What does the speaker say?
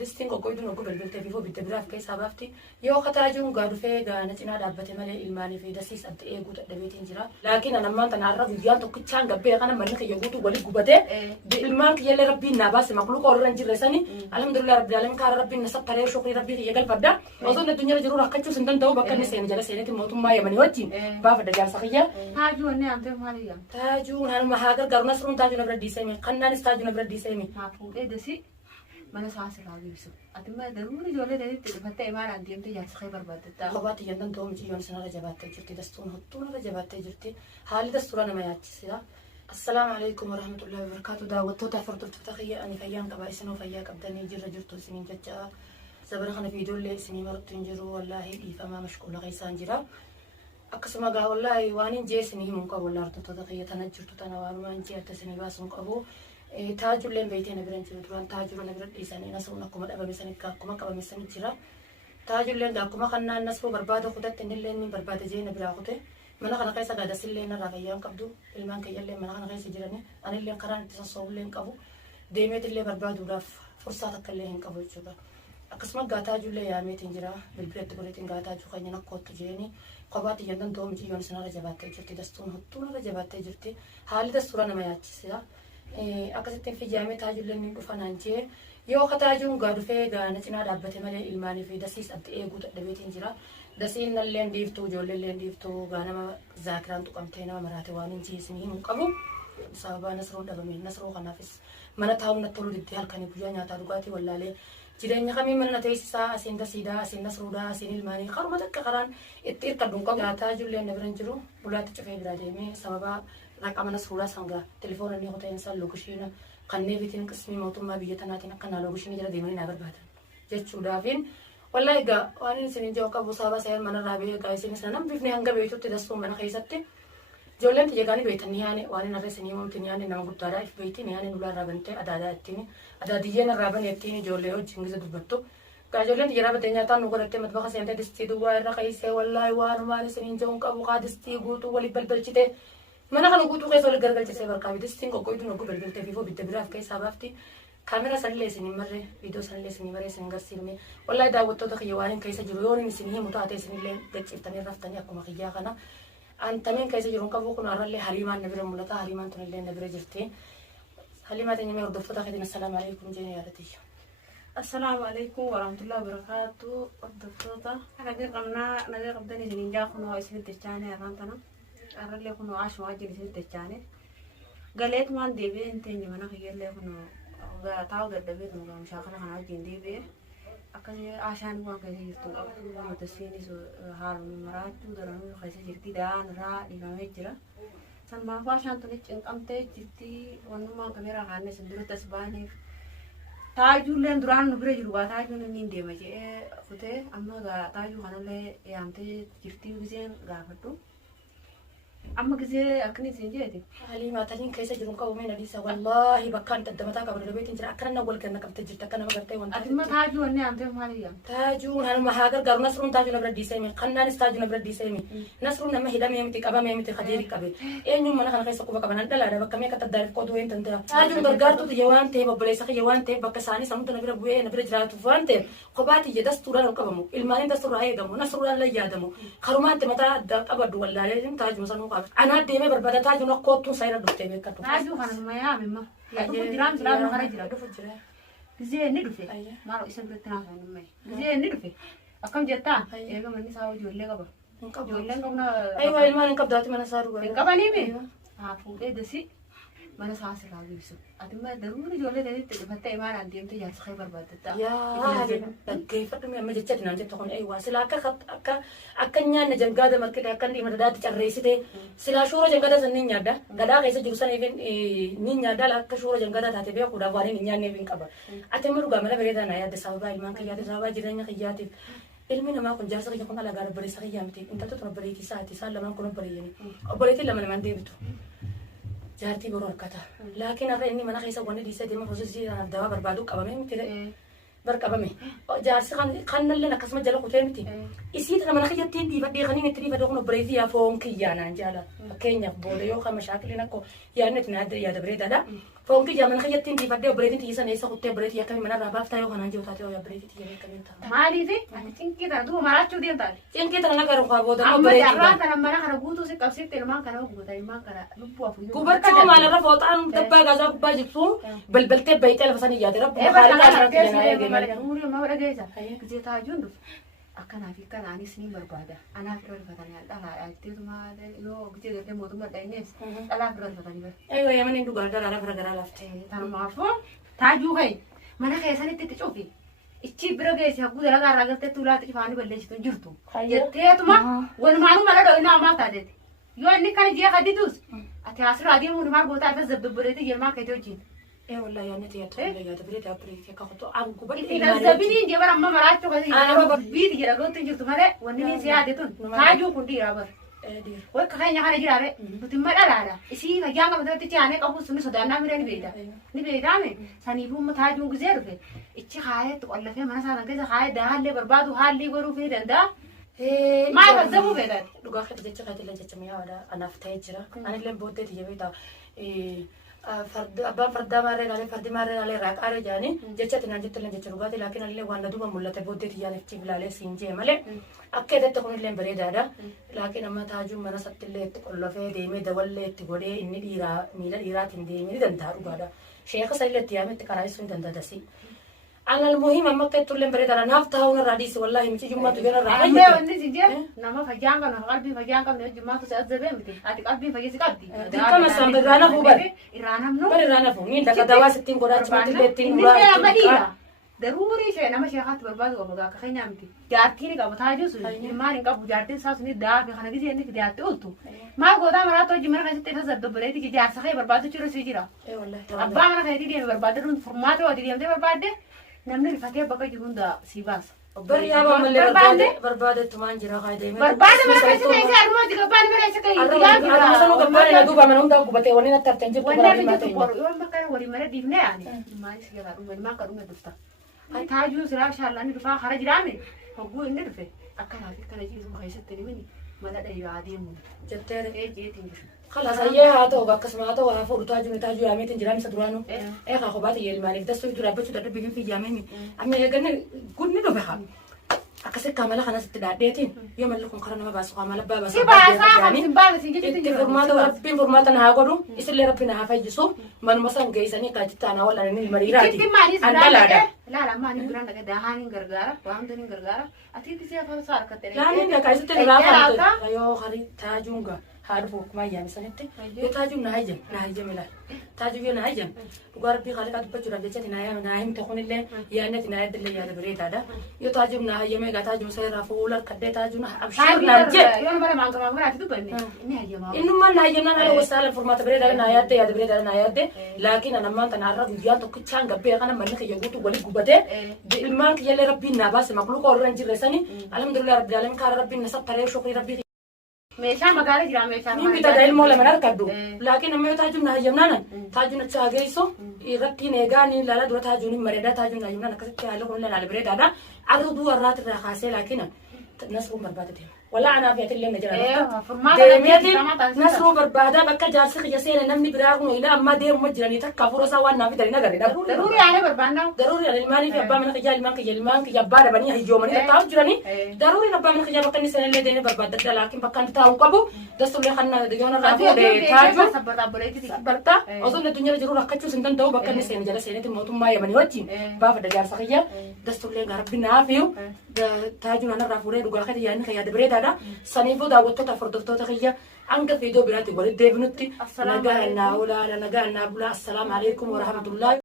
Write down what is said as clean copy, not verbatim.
Distiin qoqqooyduun oguu bilbiltee fi biraaf keessaa baafti yoo kataajuun gaadufee gaana cinaa dhaabbate malee ilmaanii fi dasiis adda eeguu dadhabeetiin jira. Laakiin anammaan tanaarra guyyaan tokkichaan gabbee kana manni kiyya guutuu walitti gubatee ilmaan kiyyallee rabbiin naa baase maqluuqa warra hin jirresanii alhamdulillah rabbil alamin kaara rabbiin na sakkaree shukrii rabbii kiyya galfadda. Osoo addunyaa jiru rakkachuus hin danda'u bakka inni seena jala seenetti mootummaa yamanii wajjin baafadda jaarsa kiyya. Taajuu wanne amtee maaliyyam? Taajuun hanuma haa gargaaru nasruun taajuu na bira diiseemi kannaanis taajuu na bira diiseemi. Haa fuudhee dasi. Mana saasirraa geessu. Ati ma daruuri ijoollee ta'etti dhufattee imaadhaan deemtee jaarsaqee barbaaddattaa. Kophaatti yandan ta'uu miciyyoon sanarra jabaattee jirti. Dastuun hattuunarra jabaattee jirti. Haalli dastuura nama yaachisira. Assalaamu alaikum warahmatullahi wabarakatuh. Daawwattoota hordoftoota kiyya ani fayyaan qaba isinoo fayyaa qabdanii jirra jirtu isiniin jecha. Sabana kana viidiyoollee isinii maratti hin jiru wallaahi dhiifamaa mashquula keessaan jira. Akkasuma gaa wallaahi waan hin jee isinii himuun qabu wallaahi hordoftoota kiyya tana jirtu tana waanumaa hin jee adda isinii baasuun qabu. Taajulleen beeytee na biran jiru duraan taajula na bira dhiisanii nasruun akkuma dhabame sanitti akkuma qabame sanitti jira. Taajulleen akkuma kannaan nasruu barbaada kudatti innillee ni barbaade jee na biraa kute. Mana kana keessa gaadasillee narraa fayyaan qabdu ilmaan kiyyallee mana kana keessa jirani anillee karaan itti sossoobullee hin qabu. Deemeetillee barbaaduudhaaf fursaa takka illee hin qabu jechuudha. Akkasuma gaa taajullee yaameetiin jira bilbiletti godheetiin gaa taajuu keenya nakkoottu jeeni kophaatti yandan ta'uu miciyyoon sanarra jabaattee jirti dastuun hattuunarra jabaattee jirti haalli dastuura nama yaachisira. Akkasittiin fijaamee taajullee ni dhufanaan jee yoo kataajuun gaadufee gaana cinaa dhaabbate malee ilmaanii fi dasiis adda eeguu dadhabeetiin jira. Dasiin nalleen dhiiftuu ijoolleelleen dhiiftuu gaanama zaakiraan tuqamtee nama maraate waan hin jiisinii hin qabu. Sababa nasruu dhabame nasruu kanaafis mana taa'uun natti toluu diddee halkanii guyyaa nyaataa dhugaatii wallaalee jireenya kamii mana na teessisaa asiin dasiidhaa asiin nasruudhaa asiin ilmaanii karuma takka karaan itti hirkadduun qabu. Taajullee na biran jiru bulaatti cufee biraa deemee sababa raqama nasruudhaa sangaa telefoona inni hoteen san loogishina kanneen bitiin qismii mootummaa biyya tanaatiin akka naa loogishini jala deemanii naa barbaadan jechuudhaafiin wallaahi egaa waan isin hin jiru qabu sababa sayaan manarraa biyya egaa isinis nan bifne hanga beektutti dastuun mana keessatti ijoolleen tiyyaagaanii beektan yaane waan hin arreessin himuutiin yaane nama guddaadhaa if beektiin yaane nulaarraa bantee adaadaa ittiin adaadiyyeen irraa bane ittiin ijoollee wajjin gisa dubbattu ijoolleen tiyyaraa batee nyaataan nu godhattee matbaqa seentee distii duwwaa irra keessee wallaahi waanumaan isin hin jiru qabu kaa distii guutuu waliif balbalchitee mana kana guutuu keessa wal gargalchisee barqaa distiin qoqqooyduun oguu bilbiltee fi biraaf keessaa baafti. Kaamera sanillee isinii marree viidiyoo sanillee isinii marree isin garsiifne wallaahi daawwattoota kiyya waan keessa jiru yoon isinii himu taate isinillee gachiiftanii raftanii akkuma kiyyaa kana antameen keessa jiru qabu kun harrallee haliimaan na bira mul'ata haliimaan tunillee na bira jirti. Haliimaa teenyee hordoftoota keetiin assalaamu alaikum jeen yaadatiyya. Assalaamu alaikum warahmatullahi wabarakatuh. Hordoftoota nagaa qabdanii isiniin jaakunoo isinitti chaanee afaan tana. Arralee kunoo ashuma wajjin isinitti chaanee. Galeet maan deebi'ee hin teenye mana kiyyallee kunoo taa'u dadhabee kunoo shaakala kana wajjin deebi'ee. Akkasii ashaan waan keessa jirtu qabdu namoota seenis haaluma maraachuu daranuu keessa jirti da'aan irraa dhiifamee jira. Sanmaaf ashaan tuni cinqamtee jirti wannumaan kameeraa kaanne sin duratti as baaneef. Taajuulleen duraan nu bira jiru gaa taajuun inni hin deema jedhee kutee amma gaa taajuu kanallee yaamtee jirti giseen gaafadhu. Amma gisee akkani isin jeeti. Haliimaa taniin keessa jiru qabu mee nadiisa wallaahi bakkaan daddamataa qaba dadhabeetiin jira akka nama wal ganna qabte jirti akka nama gartee wanta. Ati immoo taajuu wanne amtee maaliyyam? Taajuun hanuma haa gargaaru nasruun taajuu na bira diiseemi kannaanis taajuu na bira diiseemi nasruun nama hidhamee miti qabamee miti kadeeri qabe eenyuun mana kana keessa quba qabanan dhalaadha bakka mee akka taddaariif qooduu hin danda'a. Taajuun gargaartuu xiyya waan ta'eef obboleessa kiyya waan ta'eef bakka isaanii samuutu na bira bu'ee na bira jiraatuuf waan ta'eef kophaa xiyya dastuudhaan ol qabamu ilmaaniin dastuurraa eegamu nasruudhaan layyaadamu karumaatti mataa addaa qabaddu wallaalee taajuu sanuu qaba. Anaa deemee barbaada taajuu nakkoottuun sayira dhuftee beekadhu. Taajuu kanuma yaame immoo. Dhufu jiraan silaa kana jira. Dhufu jira. Gisee inni dhufe. Maaloo isa biratti naafaa hin maye. Gisee inni dhufe. Akkam jettaa? Eega manni isaa ijoollee qaba. Ijoolleen qabna. Ayiwa ilmaan hin qabdaati mana isaa dhugaa. Hin qabanii mee? Haa fuudhee dasi mana isaa sirraa geessu. Ati immoo daruuri ijoollee ta'etti dhufattee imaadhaan deemtee jaarsaqee barbaaddattaa. Yaa dhaggeeffadhu mee amma jecha dinaan jettu kun ayiwa silaa akka nyaanne jangaada marqite akka inni madadaatti carreessite silaa shoora jangaada san ni nyaadda gadaa keessa jiru sana ni nyaadda akka shoora jangaada taate beekuudhaaf waan hin nyaanneef hin qaba. Ati immoo dhugaa mala bareedaa na yaadda sababa ilmaan kiyyaatiif sababa jireenya kiyyaatiif. Ilmi namaa kun jaarsa kiyya kun alagaa obboleessa kiyyaa miti intaltu obboleettii isaati isaan lamaan kun obboleeyyani obboleettiin lama lamaan deebitu. Jaartii biroo harkata. Laakiin har'a inni mana keessa wanni dhiisee deema prosesii kanaaf dawaa barbaadu qabamee miti barqabame. Jaarsi kannalleen akkasuma jala kutee miti. Isii tana mana kiyyattiin dhiifadhee kaniin itti dhiifadhee kun obboleettii yaa foon kiyyaa naan jaala. Fakkeenyaaf booda yoo kama shaakiliin akkoo yaadni itti yaada bareedaadha. فونك جامن خيتين دي فدي وبريتين تيجي نيسا كنت بريتي يا كمي من الرباف تايو خنا جو تاتيو يا بريتي تيجي كمي تا مالي في تنكي تردو مرات شو دي انت تين كده انا كارو خابو ده أما بريتي جرّات أنا مرة خرا بوتو سك أبسط تلمان كنا بوتا يمان كنا نبوا فيو كوبرتو ما لنا فوتان تبا غازا كوبا جبسو بلبلتي بيتي لفساني يا رب إيه بس أنا كيس ليه ما لقى عمري ما ولا جيزة أيه. كذي تاجون أكنا في كنا أنا سنين بربادة أنا في رول فتاني أنا أكتر ما يو كذي ده موتو ما داينس أنا في رول فتاني بس ايوه يا من ندو غادا لا فرغرا لفتي ترى ما فهم تاجو هاي ما أنا كيسان تتشوفي إيش برا جيزة هبو ده لقى راجل تطلع تجفاني بلش تنجرتو يتيه ما والمانو ما له إنه ما تادت يو إني كان جيه خديتوس أتحسر عادي مو نمار بوتا فزب بريتي يلما كتوجين ايه والله يا نتي يا تقول يا بريتي يا بريتي كاخطو ام كوبل إذا زبيني جبر أما مرات شو كذي أنا بابا بيت جرا قلت تنجرتو ماله وني سيادة تون تاجو كندي رابر ايه دير وكخين يا خالد جرابه بتم لا إشي فجأة ما بدأت تيجي أنا كابوس سمي صدقنا ميراني بيدا نبيدا مي سنيبو متاجون جزير في إيش خاية تقول فيه منا ساعة كذا خاية ده هاللي بربادو هاللي برو في ده ايه ما بزبو في ده دوغا خد جچ خد لا جچ ميا ودا انا فتاي جرا انا لم بودت يبيتا ايه فرد ابا فرد ماري على فرد ماري على راك اره جاني جچ تنا جت لن جچ رغات لكن اللي وانا دوما ملته بودت يا نفتي بلاله سينجي ماله اكيد تكون لم بريدا لكن اما تاجو منا ستله تقول في ديمه دولله تغودي اني ديرا ميلا ديرا تندي دنتا رغادا شيخ سيلت يا مت كراي سن دنتا دسي أنا المهم أما كنت لهم بريد أنا نافتها هون الرئيس والله متى جمعة تجينا الرئيس. أنا وندي سجى نما فجأة كنا قلبي فجأة كنا جمعة تسأل متى أتي قلبي فجأة سكابدي. تلك مسام برانا هو بر. إيران منو؟ برانا فو. مين دكتور دوا ستين قرات شمال تبتين قرات. إني أنا بديلا. ضروري شيء نما شيخات برباد وبقى كخينا متى. جارتيني كم تاجو سوي. ما نيكا بجارتين ساسني دا في خنا كذي عندك جارت قلتو. ما قودا مرات توجي مرة كذي تفسر دبلتي كي جار سخي برباد تشرو سيجرا. إيه والله. أبا مرة كذي دي برباد رون فرمات ودي دي برباد. نمني الفتية بقى يكون دا سيباس. بريا بمل برباد تمان جرا قاعدة. برباد مرة كذي تيجي أروما جيكا بان مرة سكاي. أروما سنو كمان ندوب من هوندا كوبتة ونينا ترتنجب كبرى ما تيجي. يوم ما كان وري مرة ديفنا يعني. ما يصير أروما ما كروما دفتا. هاي تاجو سلا شارلا ندفع خارج رامي. هو إنه دفع. أكان هذي كان يجي زوم خيسة تريمني. ما لا ده يعاديهم. جتير. إيه جيت إنجش. خلاص هي هاتو بكس ما هاتو وهافو تاجو تاجو يا ميتين جرام سدرانو. إيه خاخبات يلماني دستو يدرب بتشو تدرب بيجين في جامعي. أمي يجنن كل ندو بخا. أكسر كاملا خلاص تدعيتين يوم اللي كون خرنا ما بس كاملا بابا يعني فورمات أنا هاقولو إسلي ربنا هفاجسو من مثلا جيساني كاجتانا ولا نيل مريراتي لا ما نقولنا كده هاني غرغارة وهم دني غرغارة أتيت كذي أفضل صار كتير لا نيل كايسة تلرافة أيوه خري تاجونغا هارفوك ما يعني سنتي يتاجون نهاجم لا تاجون نهاجم وقارب بيخالي كاتب بجورا جت نهايم تكون اللي يعني تنايد اللي يا بريد هذا يتاجون نهاجم يتاجون سير فولا كده تاجون أبشر نجد يوم مرة ما أنكر ما أتيت بني إنه ما نهاجم أنا لو وصل فورمات بريد أنا نهايد يا بريد أنا نهايد لكن أنا ما تنعرف يا تو كتشان قبل أنا منك يجوتو ولي قبته المال يلي ربي نباس مخلوق أورانج رساني الحمد لله رب العالمين كار ربي نسب ترى شكري ربي ميشان مقالة جرام ميشان مين بتدعي المولى من أركضو لكن أما يتاجون هجمنا تاجون تشاجيسو يرتي نيجاني لا لا دو تاجون مريدا تاجون هجمنا كسبت على كل على البريد هذا عرضوا الرات الرخاصة لكن نسبوا مربادتهم ولا أنا في اللي نجرا ديميتي نسبوا مربادا بكا جالس خياسين نمني براغم إلى أما ديم مجراني تكفور سوى نافي درينا غريدا ضروري على بربانا ضروري على الماني في أبا من خجال المانك يبارة بني هيجومني تتاو جراني ضروري نبا من خجال بكني سنة اللي دينا بربادا لكن بكان تتاو كابو دستور لي خلنا ديونا رابو تاجو برتا أظن الدنيا جرو ركتشو سنتن تو بكني سنة جالس سنة الموتوم ما يبني وجين بافا دجال سخيا دستور لي غرب نافيو تاجو أنا رافوري دوغا خدي يعني خيا دبريد هذا سنيفو داوتو تفردفتو تخيا عنك فيديو براتي ولد ديفنوتي نجانا ولا نجانا بلا السلام عليكم ورحمة الله